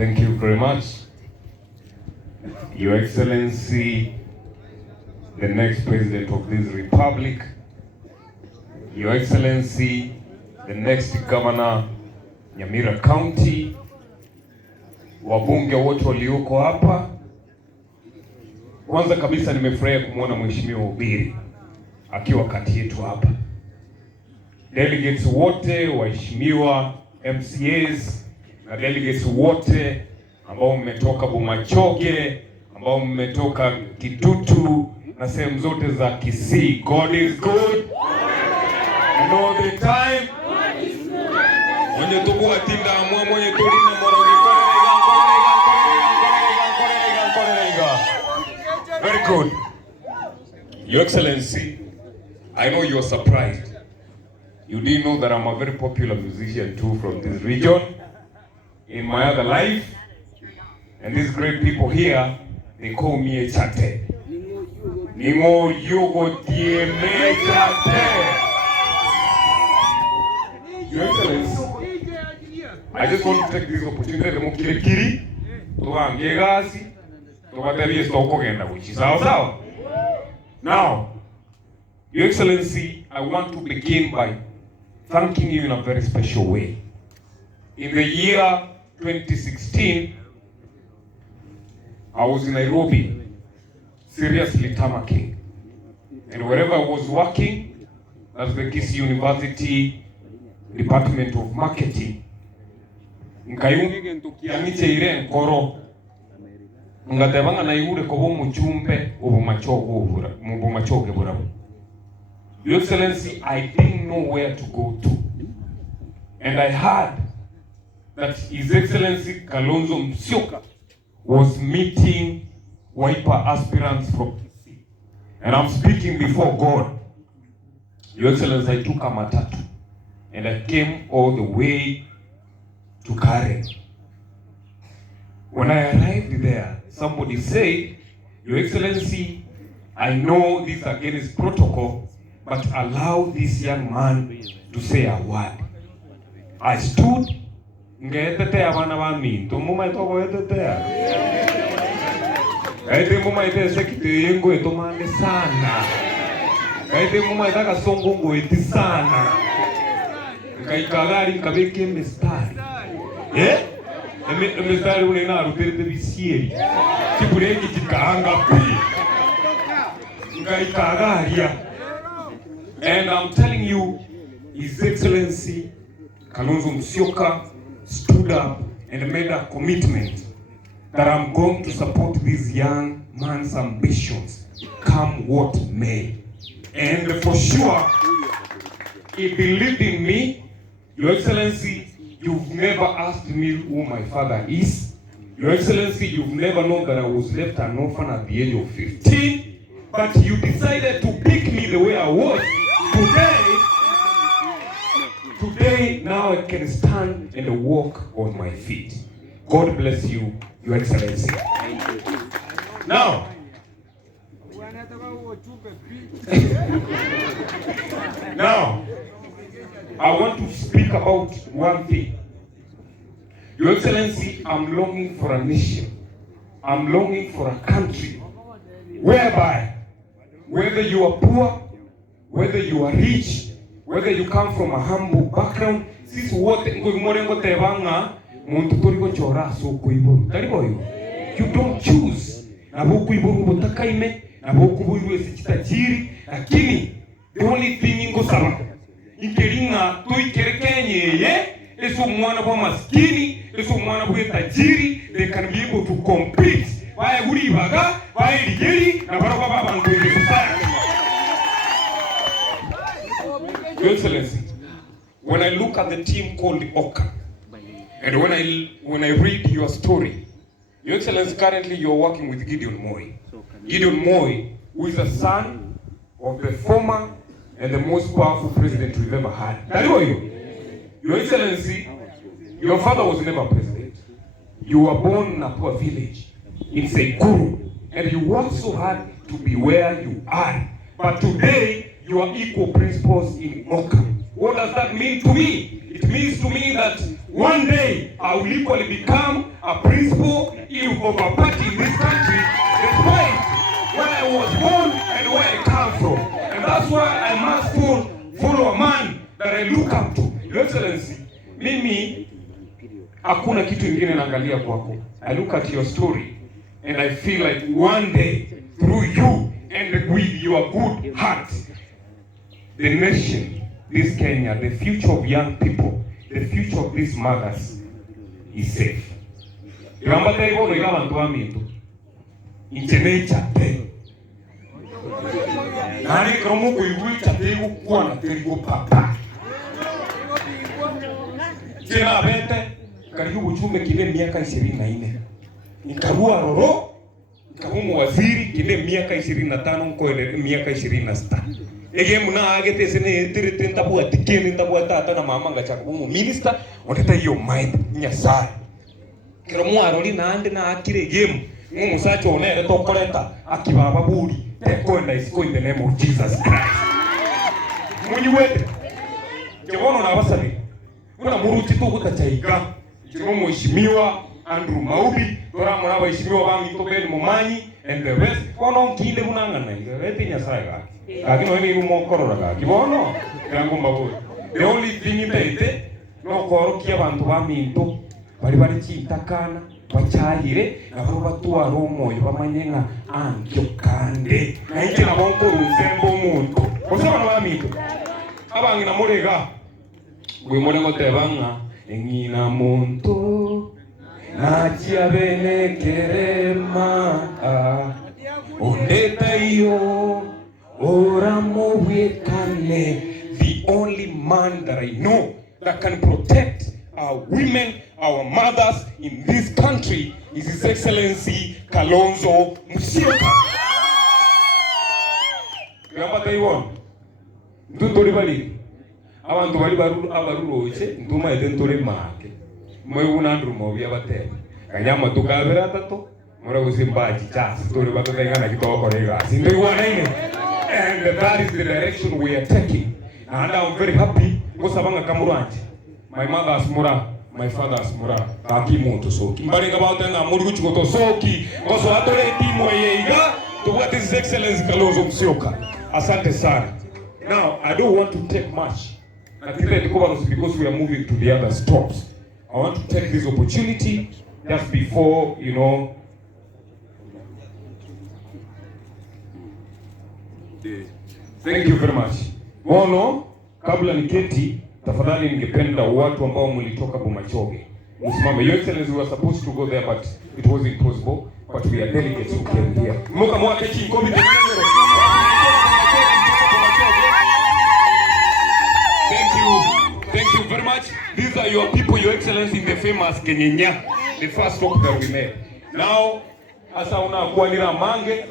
Thank you very much. Your Excellency, the next President of this Republic, Your Excellency, the next Governor Nyamira County, wabunge wote walioko hapa. Kwanza kabisa nimefurahi kumwona Mheshimiwa Ubiri akiwa kati yetu hapa. Delegates wote, waheshimiwa MCAs na delegates wote ambao mmetoka Bomachoge, ambao mmetoka Kitutu na sehemu zote za Kisii. God is good. And all the time. God is good. Mwenye tubu atinda amwa mwenye tulina morogi. Very good. Your Excellency, I know you are surprised. You didn't know that I'm a very popular musician too from this region. In my other life, and these great people here, they call me a chate. Nimo yugo tieme chate. Your Excellency, I just want to take this opportunity to mukire kiri, tuwa ngegasi, tuwa tabi stoko genda wichi. Sawa. Now, Your Excellency, I want to begin by thanking you in a very special way. In the year 2016, I was in Nairobi, seriously tamacking. And wherever I was working, as the Kisii University Department of Marketing, nkayungi ntukiamiche ire nkoro, ngatebanga na ihure kobo muchumpe Bomachoge burabu. Your Excellency, I didn't know where to go to. And I heard that His Excellency Kalonzo Musyoka was meeting Wiper aspirants from Kisii. And I'm speaking before God. Your Excellency, I took a matatu and I came all the way to Karen. When I arrived there, somebody said, Your Excellency, I know this against protocol, but allow this young man to say a word. I stood. Ngetetea bana ba minto muma itoko etetea. Kaite muma ite sekite yengo etomande sana. Kaite muma itaka songongo eti sana. Kaikagari kabeke mestari. Mestari unena ruterete bisieri. Kibureki kikaanga pi. Kaikagaria. And I'm telling you, His Excellency Kalonzo Musyoka stood up and made a commitment that I'm going to support this young man's ambitions, come what may. And for sure, he believed in me. Your Excellency, you've never asked me who my father is. Your Excellency, you've never known that I was left an orphan at the age of 15. But you decided to pick me the way I was. Today, now I can stand and walk on my feet. God bless you, Your Excellency. Now, I want to speak about one thing. Your Excellency, I'm longing for a nation. I'm longing for a country whereby, whether you are poor, whether you are rich, whether you come from a humble background, sisi wote ngoimorengo tebanga muntu turiko chora so kuibo. Tariboyo. You don't choose. Nabo kuibo botakaime, nabo kubuirwe sichitajiri, lakini the only thing ingo saba. Ikeringa tuikerekenye eso mwana kwa maskini, eso mwana kwa tajiri, they can be able to compete. Wae guri baga, wae ligeri, na baraba baba ngwe society. Your Excellency, when I look at the team called Oka, and when I read your story, Your Excellency, currently you're working with Gideon Moi. Gideon Moi, who is a son of the former and the most powerful president we've ever had. That was you. Your Excellency, your father was never president. You were born in a poor village in Sekuru, and you worked so hard to be where you are. But today, you are equal principles in Oka. What does that mean to me? It means to me that one day I will equally become a principal of a party in this country, despite where I was born and where I come from. And that's why I must follow a man that I look up to. Your Excellency, mimi hakuna kitu kingine naangalia kwako. I look at your story and I feel like one day through you and with your good heart, the nation, this Kenya, the future of young people, the future of these mothers is safe. Yamba taibo no ila bantu aminto. Inchene chate. Nani kromo kuigui chate kwa na terigo papa. Tena bete karibu uchumbe kile miaka 24. Nikarua roro, nikahumu waziri kile miaka 25 nkoele miaka 26. Ege muna agete sene tirite ntabua tikeni ntabua tata na mama ngachakumu minister oneta hiyo mind nyasai. Kero mwaroli na ande na akire game mu musacho onere tokoleta akibaba buri tekwenda isiko in the name of Jesus Christ. Munyiwete. Jewono na basabi. Kuna muruti tu kutachaiga. Chiro mheshimiwa Andrew Maubi, tora mwana waheshimiwa bangi tobeni Momanyi and the rest. Kono nkinde munangana ngete nyasai ga. Kagino hemi mumokorora ga. Kibono yango mbabu. The only thing ite no korokia bantu baminto bari chitakana bachahire nabo batwara umoyo bamanyenga ankyo kande naike nabonko runsembo muntu osaba baminto abangi na murega gwe murengo tebanga engina muntu nachia bene kerema ondeta iyo ora mobwekane. The only man that I know that can protect our women, our mothers in this country is His Excellency Kalonzo Musyoka. Kamba taiwon. Ndutori bali. Abantu bali abaruro oche nduma edentore make. Mwe unandru mobi abatema. Kanyama tukabera tato. Mura usimbaji chasi tori batengana kitoko rega. Sinto iwana ine. And that is the direction we are taking. And I'm very happy because abanga kamuranje. My mother Asmura, my father Asmura, Akimu to Soki. Mbaringa Bautanga, Muruchu to Soki, also Atore Timo Yega, to what is Excellency Kalonzo Musyoka. Asante sana. Now, I don't want to take much. Because we are moving to the other stops. I want to take this opportunity just before, Thank you very much. Ono, kabla niketi, tafadhali ningependa watu ambao mlitoka Bomachoge msimame. Your Excellency, we were supposed to go there but it wasn't possible, but we are delegates who came here. Moka mwake chinkomi tengenero. Thank you very much. These are your people, Your Excellency, in the famous Kenyanya, the first stop that we made. Now, asa unakuanira mange,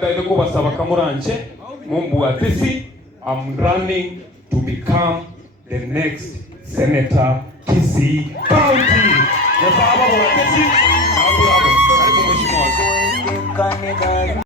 taideko basaba kamuranche, mumbu atesi, I'm running to become the next Senator Kisii County. Yes, I'm